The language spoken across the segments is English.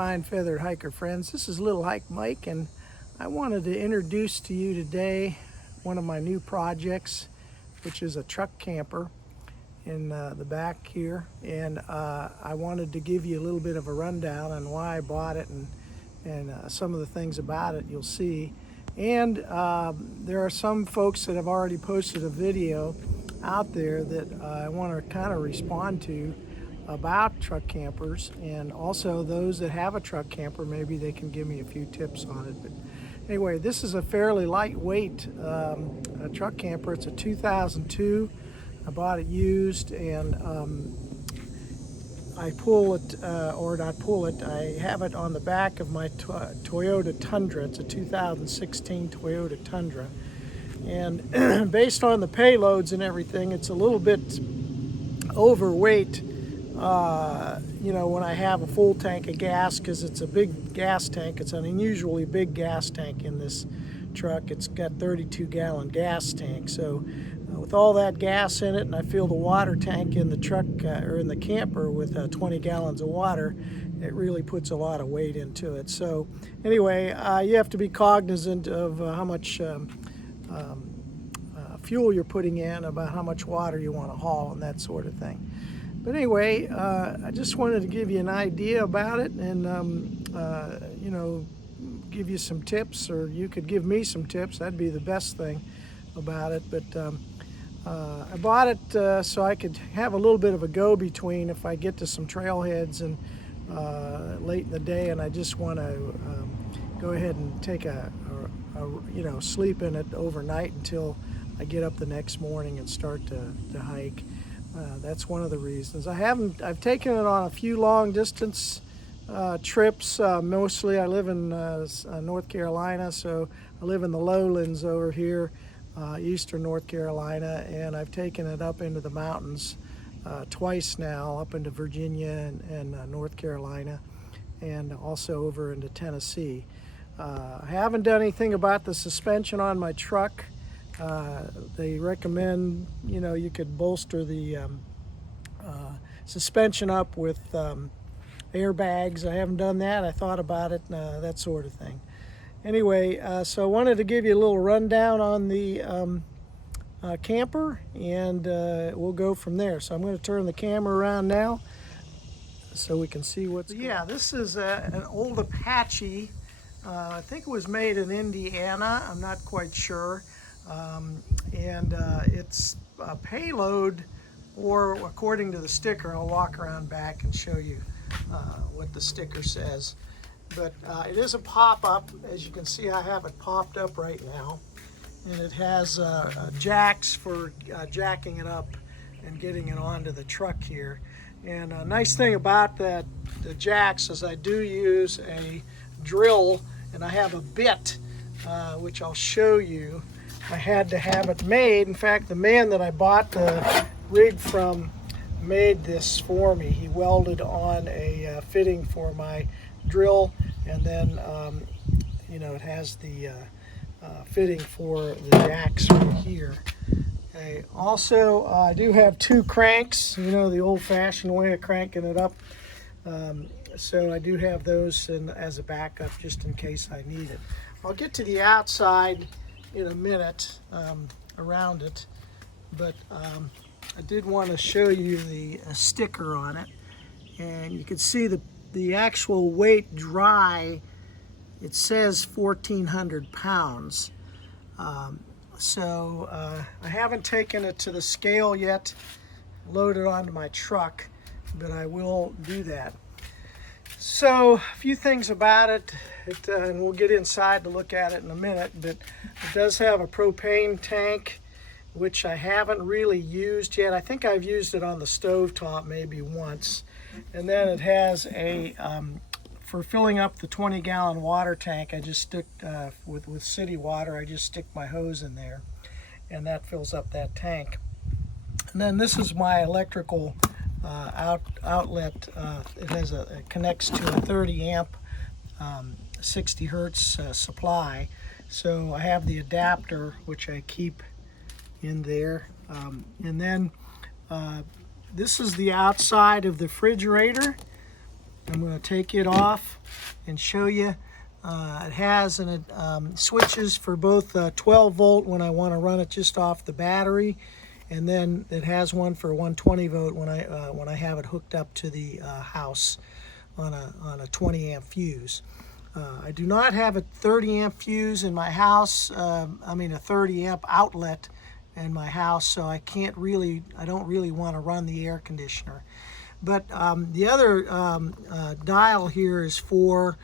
fine feathered hiker friends. This is Little Hike Mike, and I wanted to introduce to you today one of my new projects, which is a truck camper in the back here. And I wanted to give you a little bit of a rundown on why I bought it and some of the things about it you'll see. And there are some folks that have already posted a video out there that I want to kind of respond to about truck campers, and also those that have a truck camper, maybe they can give me a few tips on it. But anyway, this is a fairly lightweight truck camper. It's a 2002. I bought it used, and I pull it, or not pull it, I have it on the back of my Toyota Tundra. It's a 2016 Toyota Tundra. And based on the payloads and everything, it's a little bit overweight, you know, when I have a full tank of gas, because it's a big gas tank. It's an unusually big gas tank in this truck. It's got 32-gallon gas tank. So with all that gas in it, and I fill the water tank in the truck or in the camper with 20 gallons of water, it really puts a lot of weight into it. So anyway, you have to be cognizant of how much fuel you're putting in, about how much water you want to haul, and that sort of thing. But anyway, I just wanted to give you an idea about it, and you know, give you some tips, or you could give me some tips. That'd be the best thing about it. But I bought it so I could have a little bit of a go-between if I get to some trailheads and late in the day, and I just want to go ahead and take a you know, sleep in it overnight until I get up the next morning and start to hike. That's one of the reasons. I've taken it on a few long distance trips. Mostly I live in North Carolina, so I live in the lowlands over here, eastern North Carolina, and I've taken it up into the mountains twice now, up into Virginia and North Carolina, and also over into Tennessee. I haven't done anything about the suspension on my truck. They recommend, you know, you could bolster the suspension up with airbags. I haven't done that. I thought about it, that sort of thing. Anyway, so I wanted to give you a little rundown on the camper, and we'll go from there. So I'm going to turn the camera around now so we can see what's going on. Yeah, this is an old Apache. I think it was made in Indiana. I'm not quite sure. And it's a payload, or according to the sticker, I'll walk around back and show you what the sticker says. But it is a pop-up. As you can see, I have it popped up right now, and it has jacks for jacking it up and getting it onto the truck here. And a nice thing about the jacks is I do use a drill, and I have a bit, which I'll show you. I had to have it made. In fact, the man that I bought the rig from made this for me. He welded on a fitting for my drill, and then you know, it has the fitting for the jacks right here. Okay. Also, I do have two cranks, you know, the old-fashioned way of cranking it up. So I do have those as a backup, just in case I need it. I'll get to the outside in a minute around it, but I did want to show you the sticker on it, and you can see the actual weight dry. It says 1,400 pounds. So I haven't taken it to the scale yet, loaded onto my truck, but I will do that. So a few things about it, and we'll get inside to look at it in a minute, but it does have a propane tank, which I haven't really used yet. I think I've used it on the stovetop maybe once. And then it has a, for filling up the 20-gallon water tank, I just stick, with city water, I just stick my hose in there, and that fills up that tank. And then this is my electrical outlet. It connects to a 30 amp 60 hertz supply, so I have the adapter, which I keep in there, and then this is the outside of the refrigerator, I'm going to take it off and show you. It has switches for both 12 volt when I want to run it just off the battery, and then it has one for 120 volt when I have it hooked up to the house on a 20 amp fuse. I do not have a 30 amp fuse in my house. I mean a 30 amp outlet in my house, so I don't really want to run the air conditioner. But the other dial here is for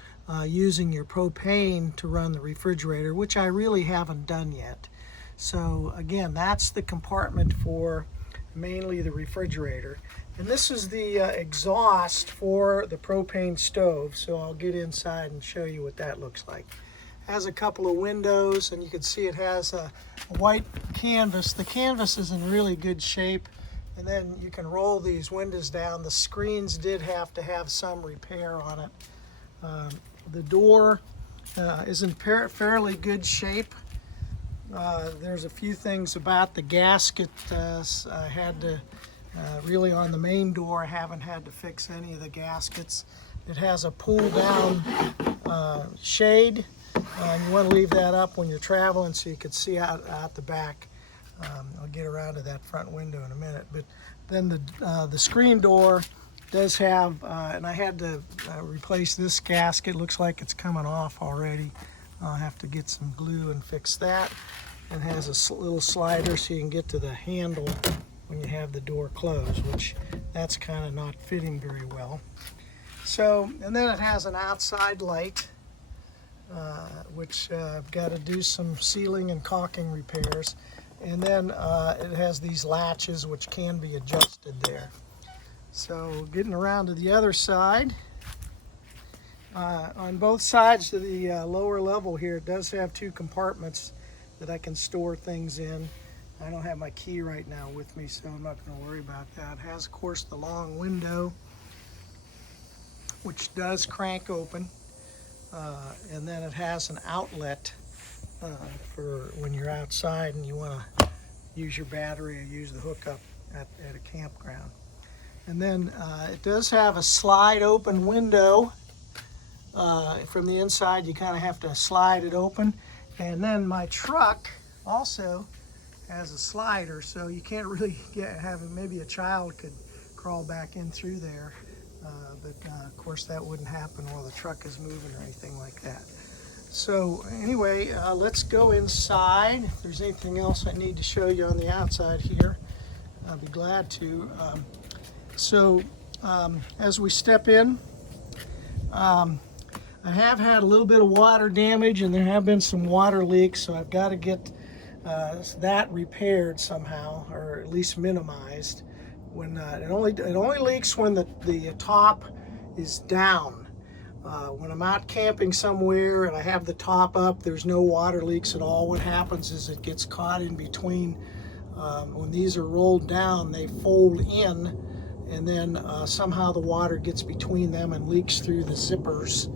using your propane to run the refrigerator, which I really haven't done yet. So again, that's the compartment for mainly the refrigerator. And this is the exhaust for the propane stove, so I'll get inside and show you what that looks like. It has a couple of windows, and you can see it has a white canvas. The canvas is in really good shape, and then you can roll these windows down. The screens did have to have some repair on it. The door is in fairly good shape. There's a few things about the gasket I had to really on the main door. I haven't had to fix any of the gaskets. It has a pull down shade, and you want to leave that up when you're traveling so you can see out the back. I'll get around to that front window in a minute. But then the screen door does have, and I had to replace this gasket. Looks like it's coming off already. I'll have to get some glue and fix that. It has a little slider so you can get to the handle when you have the door closed, which that's kind of not fitting very well. So, and then it has an outside light, which I've got to do some sealing and caulking repairs. And then it has these latches which can be adjusted there. So getting around to the other side, on both sides of the lower level here, it does have two compartments that I can store things in. I don't have my key right now with me, so I'm not going to worry about that. It has, of course, the long window, which does crank open, and then it has an outlet for when you're outside and you want to use your battery or use the hookup at a campground. And then it does have a slide open window. From the inside, you kind of have to slide it open. And then my truck also has a slider, so you can't really maybe a child could crawl back in through there. But of course that wouldn't happen while the truck is moving or anything like that. So anyway, let's go inside. If there's anything else I need to show you on the outside here, I'll be glad to. As we step in, I have had a little bit of water damage, and there have been some water leaks, so I've got to get that repaired somehow, or at least minimized. When it only leaks when the top is down. When I'm out camping somewhere and I have the top up, there's no water leaks at all. What happens is it gets caught in between. When these are rolled down, they fold in, and then somehow the water gets between them and leaks through the zippers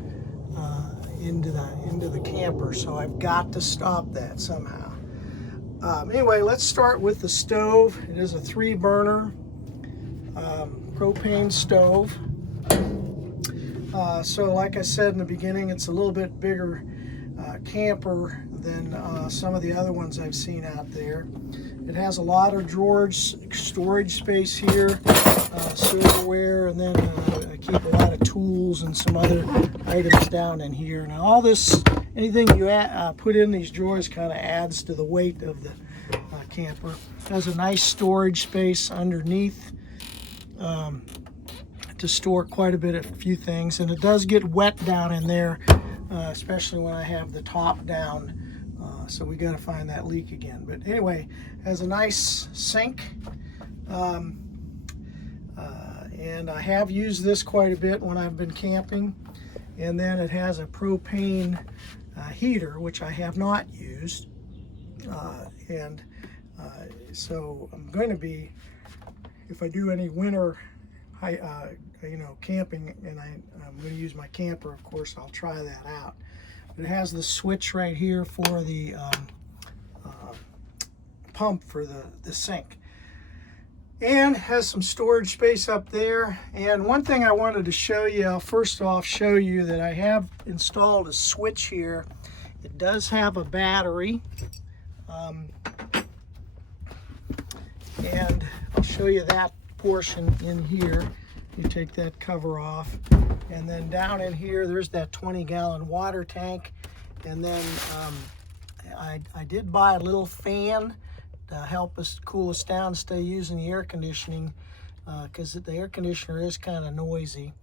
into the camper. So I've got to stop that somehow. Anyway, let's start with the stove. It is a 3-burner propane stove. So like I said in the beginning, it's a little bit bigger camper than some of the other ones I've seen out there. It has a lot of storage space here, silverware, and then I keep a lot of tools and some other items down in here. Now all this, anything you put in these drawers kind of adds to the weight of the camper. It has a nice storage space underneath to store quite a few things, and it does get wet down in there, especially when I have the top down. So we got to find that leak again. But anyway, it has a nice sink, and I have used this quite a bit when I've been camping. And then it has a propane heater, which I have not used, so I'm going to be, if I do any winter camping, and I'm going to use my camper, of course, I'll try that out. It has the switch right here for the pump for the sink. and has some storage space up there. And one thing I wanted to show you, I'll first off show you that I have installed a switch here. It does have a battery, and I'll show you that portion in here. You take that cover off, and then down in here there's that 20-gallon water tank. And then I did buy a little fan to help us cool us down, stay using the air conditioning, because the air conditioner is kind of noisy.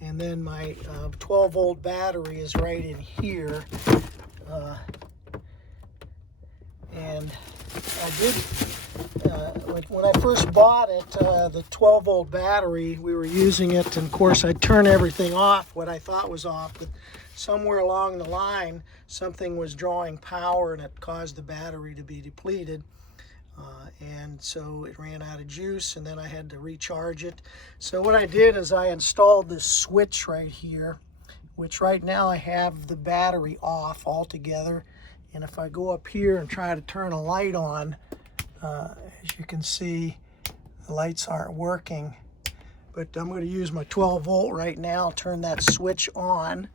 And then my 12-volt battery is right in here. And I did, when I first bought it, the 12-volt battery, we were using it, and of course I'd turn everything off, what I thought was off, but somewhere along the line something was drawing power and it caused the battery to be depleted. And so it ran out of juice, and then I had to recharge it. So what I did is I installed this switch right here, which right now I have the battery off altogether. And if I go up here and try to turn a light on, as you can see, the lights aren't working. But I'm going to use my 12 volt right now, turn that switch on,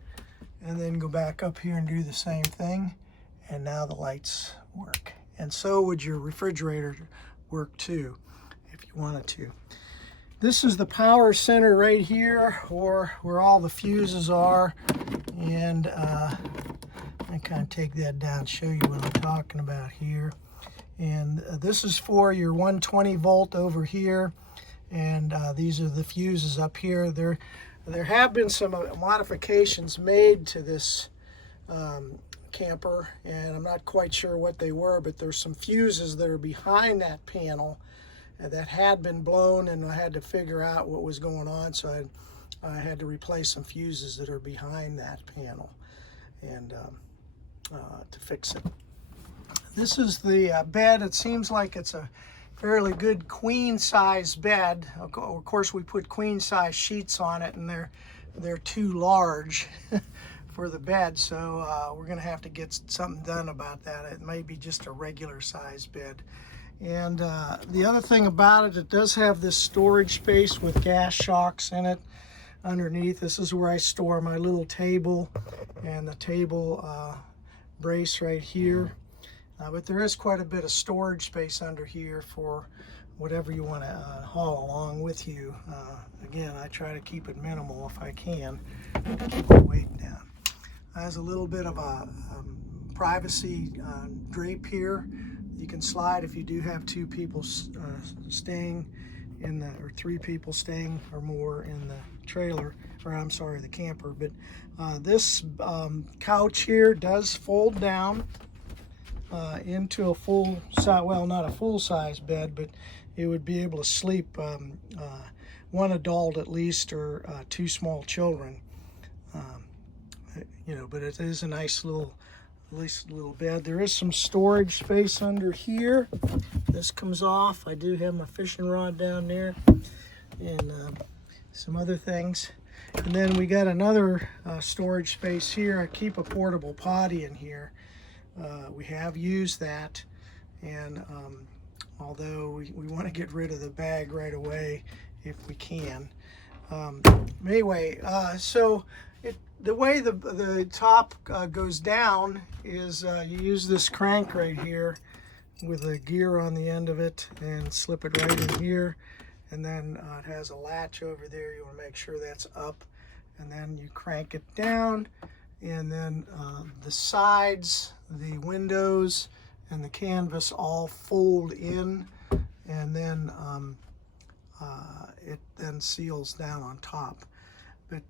and then go back up here and do the same thing. And now the lights work. And so would your refrigerator work too, if you wanted to. This is the power center right here, or where all the fuses are. And I kind of take that down, show you what I'm talking about here. And this is for your 120 volt over here. And these are the fuses up here. There have been some modifications made to this camper, and I'm not quite sure what they were, but there's some fuses that are behind that panel that had been blown, and I had to figure out what was going on, so I had to replace some fuses that are behind that panel and to fix it. This is the bed. It seems like it's a fairly good queen size bed. Of course we put queen size sheets on it, and they're too large for the bed, so we're gonna have to get something done about that. It may be just a regular size bed. And the other thing about it, it does have this storage space with gas shocks in it underneath. This is where I store my little table and the table brace right here. But there is quite a bit of storage space under here for whatever you want to haul along with you. Again, I try to keep it minimal if I can, to keep the weight down. Has a little bit of a privacy drape here. You can slide if you do have two people staying in the, or three people staying or more in the trailer, or I'm sorry, the camper. But this couch here does fold down into a full size, well, not a full size bed, but it would be able to sleep one adult at least, or two small children. You know, but it is a nice little bed. There is some storage space under here. This comes off. I do have my fishing rod down there, and some other things. And then we got another storage space here. I keep a portable potty in here. We have used that, and although we want to get rid of the bag right away if we can. Anyway, so the way the top goes down is you use this crank right here with a gear on the end of it and slip it right in here, and then it has a latch over there. You want to make sure that's up, and then you crank it down, and then the sides, the windows, and the canvas all fold in, and then it then seals down on top. But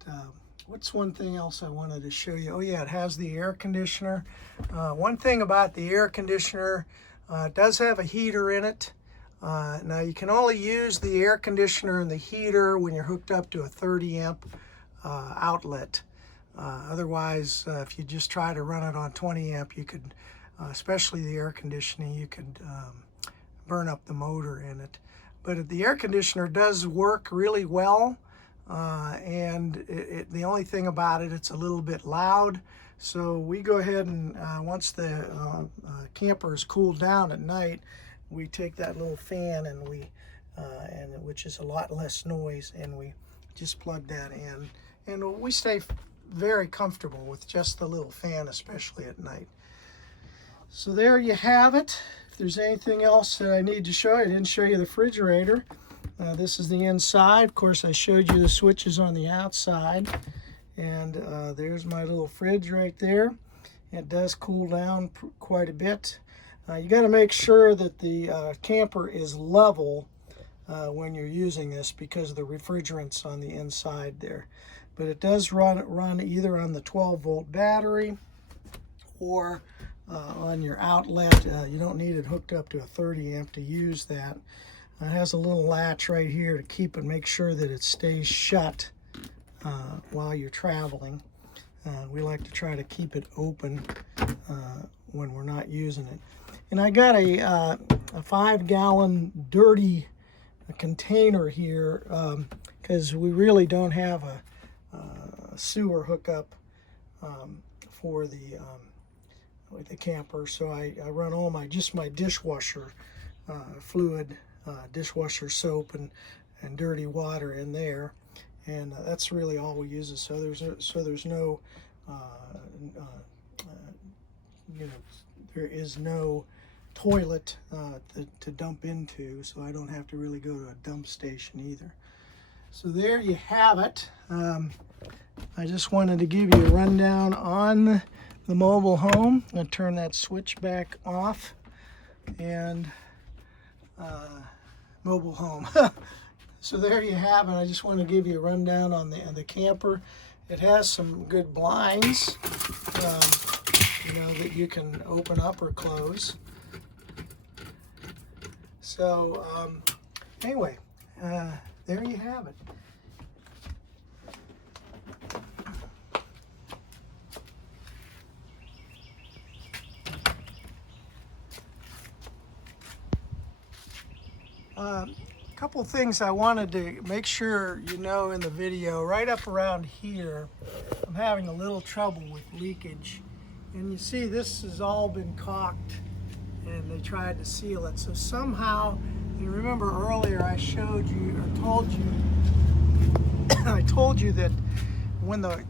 what's one thing else I wanted to show you? Oh yeah, it has the air conditioner. One thing about the air conditioner, it does have a heater in it. Now you can only use the air conditioner and the heater when you're hooked up to a 30 amp outlet. Otherwise, if you just try to run it on 20 amp, you could, especially the air conditioning, you could burn up the motor in it. But the air conditioner does work really well. And the only thing about it, it's a little bit loud. So we go ahead and once the camper is cooled down at night, we take that little fan and we and which is a lot less noise, and we just plug that in, and we stay very comfortable with just the little fan, especially at night. So there you have it. If there's anything else that I need to show you, I didn't show you the refrigerator. This is the inside. Of course, I showed you the switches on the outside, and there's my little fridge right there. It does cool down quite a bit. You got to make sure that the camper is level when you're using this because of the refrigerants on the inside there. But it does run either on the 12-volt battery or on your outlet. You don't need it hooked up to a 30 amp to use that. It has a little latch right here to keep and make sure that it stays shut while you're traveling. We like to try to keep it open when we're not using it. And I got a 5-gallon dirty container here because we really don't have a sewer hookup for the camper. So I run all my dishwasher fluid, dishwasher soap and dirty water in there, and that's really all we use. So there's no there is no toilet to dump into, so I don't have to really go to a dump station either. So there you have it. I just wanted to give you a rundown on the mobile home. I'm going to turn that switch back off, and mobile home. So there you have it. I just want to give you a rundown on the camper. It has some good blinds, that you can open up or close. So anyway, there you have it. A couple things I wanted to make sure you know in the video. Right up around here, I'm having a little trouble with leakage. And you see this has all been caulked and they tried to seal it. So somehow, you remember earlier I showed you, or told you, I told you that when the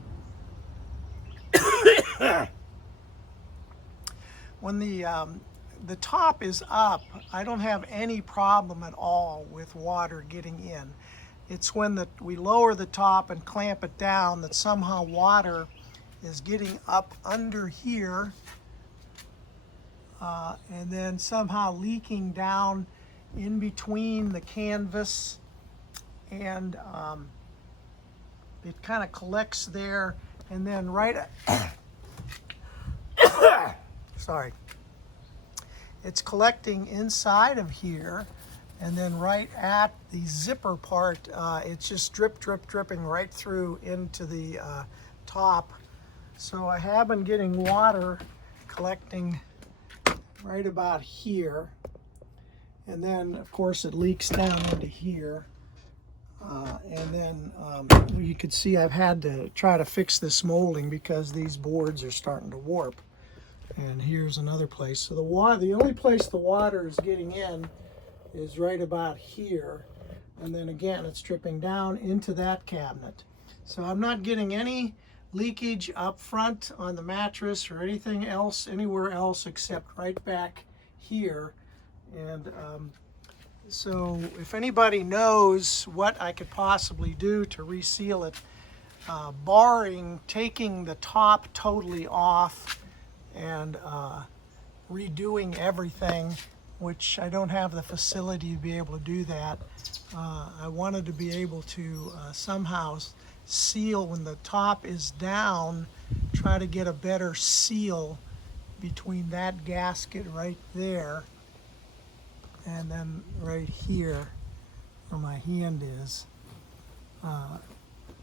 top is up, I don't have any problem at all with water getting in. It's when we lower the top and clamp it down that somehow water is getting up under here and then somehow leaking down in between the canvas, and it kind of collects there, and then sorry, it's collecting inside of here, and then right at the zipper part, it's just dripping right through into the top. So I have been getting water collecting right about here, and then of course it leaks down into here, and then you can see I've had to try to fix this molding because these boards are starting to warp. And here's another place. So the only place the water is getting in is right about here, and then again it's dripping down into that cabinet. So I'm not getting any leakage up front on the mattress or anything else anywhere else except right back here. And so if anybody knows what I could possibly do to reseal it, barring taking the top totally off and redoing everything, which I don't have the facility to be able to do that, I wanted to be able to somehow seal when the top is down, try to get a better seal between that gasket right there and then right here where my hand is.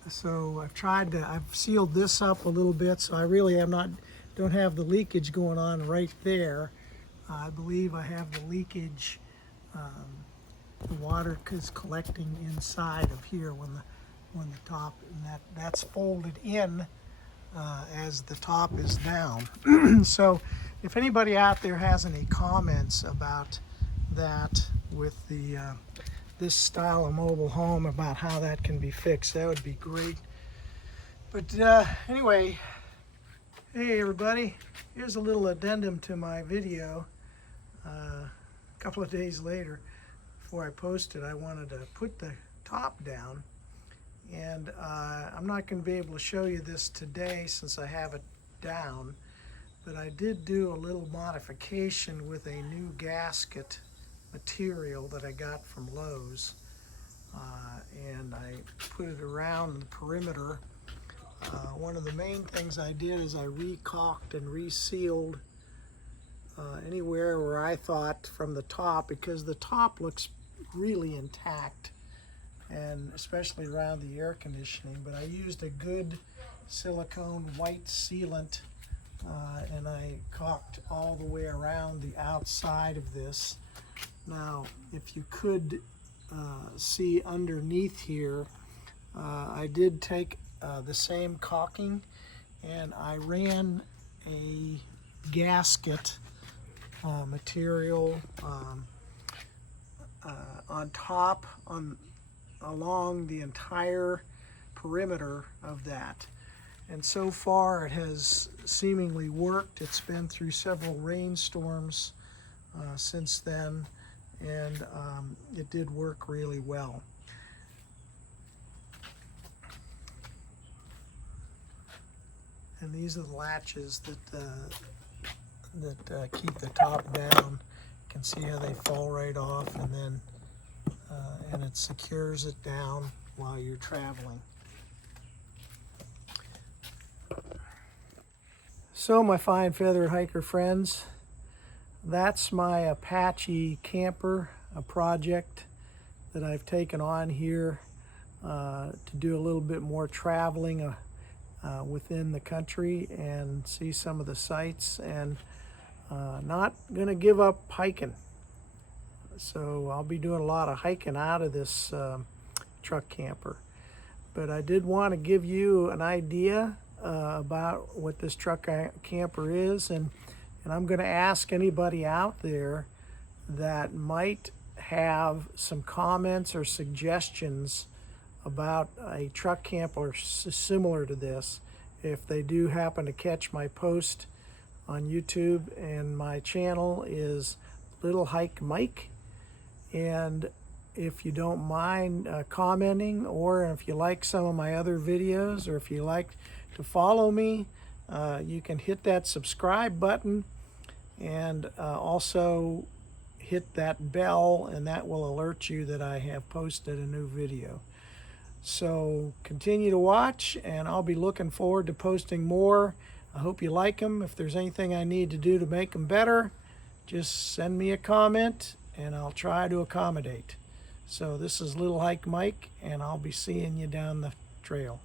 So I've sealed this up a little bit, so I really don't have the leakage going on right there. I believe I have the leakage, the water is collecting inside of here when the top, and that's folded in as the top is down. So if anybody out there has any comments about that with the this style of mobile home, about how that can be fixed. That would be great. But anyway, hey everybody, here's a little addendum to my video. A couple of days later, before I posted, I wanted to put the top down, and I'm not going to be able to show you this today since I have it down, but I did do a little modification with a new gasket material that I got from Lowe's, and I put it around the perimeter. One of the main things I did is I re-caulked and resealed anywhere where I thought from the top, because the top looks really intact, and especially around the air conditioning. But I used a good silicone white sealant, and I caulked all the way around the outside of this. Now, if you could see underneath here, I did take the same caulking, and I ran a gasket material on top, along the entire perimeter of that. And so far it has seemingly worked. It's been through several rainstorms since then, and it did work really well. And these are the latches that keep the top down. You can see how they fall right off, and then and it secures it down while you're traveling. So my fine feathered hiker friends, that's my Apache camper, a project that I've taken on here to do a little bit more traveling within the country and see some of the sights, and not gonna give up hiking. So I'll be doing a lot of hiking out of this truck camper. But I did want to give you an idea about what this truck camper is, and I'm going to ask anybody out there that might have some comments or suggestions about a truck camper similar to this, if they do happen to catch my post on YouTube. And my channel is Little Hike Mike, and if you don't mind commenting, or if you like some of my other videos, or if you like to follow me, you can hit that subscribe button, and also hit that bell, and that will alert you that I have posted a new video. So continue to watch, and I'll be looking forward to posting more. I hope you like them. If there's anything I need to do to make them better, just send me a comment, and I'll try to accommodate. So this is Little Hike Mike, and I'll be seeing you down the trail.